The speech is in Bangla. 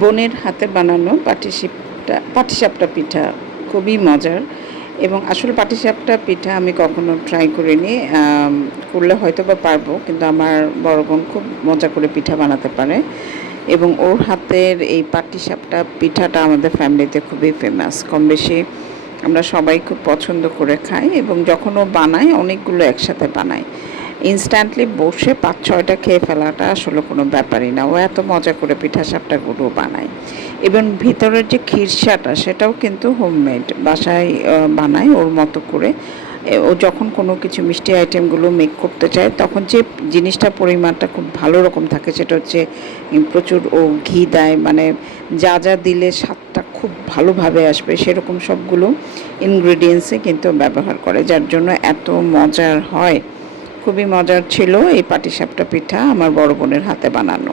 বোনের হাতে বানানো পাটিসাপটা পিঠা খুবই মজার। এবং আসলে পাটিসাপটা পিঠা আমি কখনো ট্রাই করিনি। করলে হয়তো বা পারবো, কিন্তু আমার বড় বোন খুব মজা করে পিঠা বানাতে পারে এবং ওর হাতের এই পাটিসাপটা পিঠাটা আমাদের ফ্যামিলিতে খুবই ফেমাস। কম বেশি আমরা সবাই খুব পছন্দ করে খাই এবং যখন ও বানায় অনেকগুলো একসাথে বানায়। ইনস্ট্যান্টলি বসে ৫-৬টা খেয়ে ফেলাটা আসলে কোনো ব্যাপারই না। ও এত মজা করে পিঠা-সাপটাগুলো বানায়। এবং ভিতরের যে খিরসাটা সেটাও কিন্তু হোমমেড, বাসায় বানায় ওর মতো করে। ও যখন কোনো কিছু মিষ্টি আইটেমগুলো মেক করতে চায় তখন যে জিনিসটার পরিমাণটা খুব ভালো রকম থাকে সেটা হচ্ছে প্রচুর ও ঘি দেয়, মানে যা যা দিলে স্বাদটা খুব ভালোভাবে আসবে সেরকম সবগুলো ইনগ্রেডিয়েন্টসে কিন্তু ব্যবহার করে, যার জন্য এত মজার হয়। খুবই মজার ছিল এই পাটিসাপটা পিঠা আমার বড় বোনের হাতে বানানো।